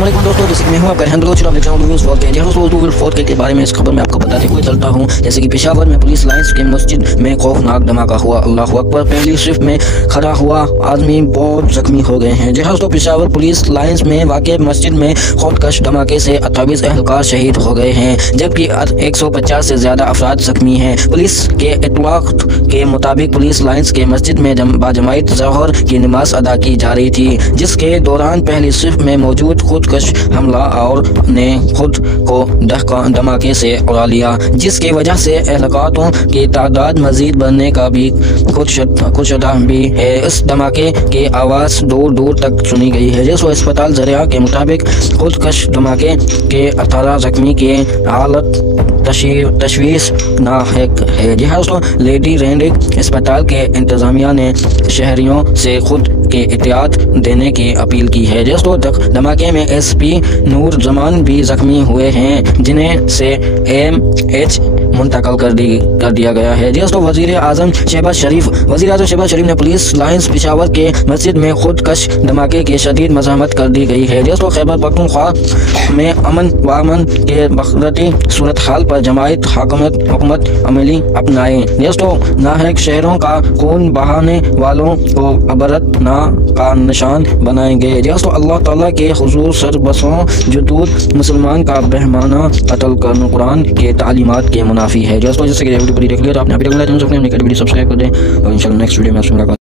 अस्सलामुअलैकुम दोस्तों, जैसे कि मैं हूं आपका फोर्थ के बारे में इस खबर में आपको बताते हुए चलता हूं। जैसे कि पेशावर में पुलिस लाइंस के मस्जिद में खौफनाक धमाका हुआ। अल्लाह अकबर। पहली शिफ्ट में खड़ा हुआ आदमी बहुत जख्मी हो गए हैं। जी हाँ दोस्तों, पेशावर पुलिस लाइंस में वाक़ मस्जिद में खौफकश धमाके से 28 एहलकार शहीद हो गए हैं, जबकि 150 से ज़्यादा अफराद जख्मी हैं। पुलिस के इत्तलाक के मुताबिक पुलिस लाइंस के मस्जिद में बाजमात ज़ोहर की नमाज अदा की जा रही थी, जिसके दौरान पहली शिफ्ट में मौजूद खुदकश हमला और ने खुद को धमाके से उड़ा लिया, जिसकी वजह से एहलकातों की तादाद मजीद बढ़ने का भी खुदशदा भी है। इस धमाके की आवाज़ दूर दूर तक सुनी गई है। जिस अस्पताल ज़रिया के मुताबिक खुदकश धमाके के 18 जख्मी की हालत तशवीशनाक है। जी हाँ दोस्तों, लेडी रेंडिक अस्पताल के इंतजामिया ने शहरियों से खुद के एहतियात देने की अपील की है। दोस्तों, धमाके में SP नूर जमान भी जख्मी हुए हैं, जिन्हें से AMH मुंतकिल कर दिया गया है। दोस्तों, वज़ीर आज़म शहबाज शरीफ ने पुलिस लाइंस पेशावर के मस्जिद में खुदकश धमाके की शदीद मज़म्मत कर दी गई है। दोस्तों, खैबर पख्तूनख्वा में अमन के बखरती सूरत हाल पर जमायत हुकूमत अमली अपनाए। दोस्तों, नाहक शहरों का खून बहाने वालों को अबरत का निशान बनाएंगे। दोस्तों, अल्लाह ताला के हुजूर सरबसों जुदूद मुसलमान का बेहमाना कत्ल करना कुरान के तालीमात के मुनाफी है। दोस्तों, जैसे कि वीडियो पूरी देख लिया तो आपने अभी तक सब्सक्राइब कर दें और इंशाल्लाह नेक्स्ट वीडियो में आपसे मुलाकात।